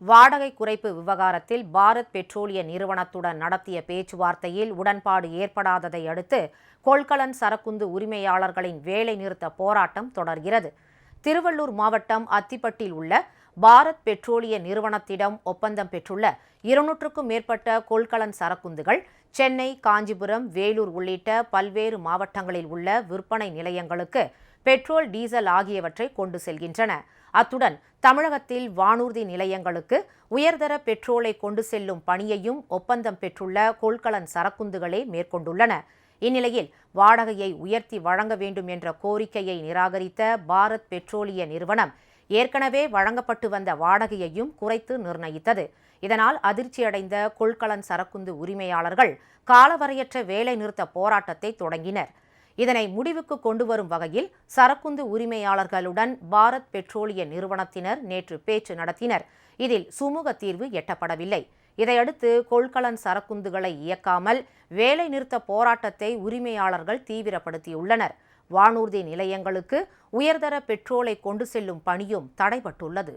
வாடகை குறைப்பு விவகாரத்தில் பாரத் பெட்ரோலிய நிறுவனத்துடன் நடத்திய பேச்சுவார்த்தையில் உடன்பாடு ஏற்படாததை அடுத்து கொள்கலன் சரக்குந்து உரிமையாளர்களின் வேலைநிறுத்த போராட்டம் தொடர்கிறது. திருவள்ளூர் மாவட்டம் அத்திப்பட்டில் உள்ள பாரத் பெட்ரோலிய நிறுவனத்திடம் ஒப்பந்தம் பெற்றுள்ள இருநூற்றுக்கும் மேற்பட்ட கொள்கலன் சரக்குந்துகள் சென்னை காஞ்சிபுரம் வேலூர் உள்ளிட்ட பல்வேறு மாவட்டங்களில் உள்ள விற்பனை நிலையங்களுக்கு பெட்ரோல் டீசல் ஆகியவற்றை கொண்டு செல்கின்றன. அத்துடன் தமிழகத்தில் வானூர்தி நிலையங்களுக்கு உயர்தர பெட்ரோலை கொண்டு செல்லும் பணியையும் ஒப்பந்தம் பெற்றுள்ள கொள்கலன் சரக்குந்துகளே மேற்கொண்டுள்ளன. இந்நிலையில் வாடகையை உயர்த்தி வழங்க வேண்டும் என்ற கோரிக்கையை நிராகரித்த பாரத் பெட்ரோலிய நிறுவனம் ஏற்கனவே வழங்கப்பட்டு வந்த வாடகையையும் குறைத்து நிர்ணயித்தது. இதனால் அதிர்ச்சியடைந்த கொள்கலன் சரக்குந்து உரிமையாளர்கள் காலவரையற்ற வேலைநிறுத்த போராட்டத்தை தொடங்கினர். இதனை முடிவுக்கு கொண்டு வரும் வகையில் சரக்குந்து உரிமையாளர்களுடன் பாரத் பெட்ரோலிய நிறுவனத்தினர் நேற்று பேச்சு நடத்தினர். இதில் சுமூக தீர்வு எட்டப்படவில்லை. இதையடுத்து கொள்கலன் சரக்குந்துகளை இயக்காமல் வேலைநிறுத்த போராட்டத்தை உரிமையாளர்கள் தீவிரப்படுத்தியுள்ளனர். வானூர்தி நிலையங்களுக்கு உயர்தர பெட்ரோலை கொண்டு செல்லும் பணியும் தடைபட்டுள்ளது.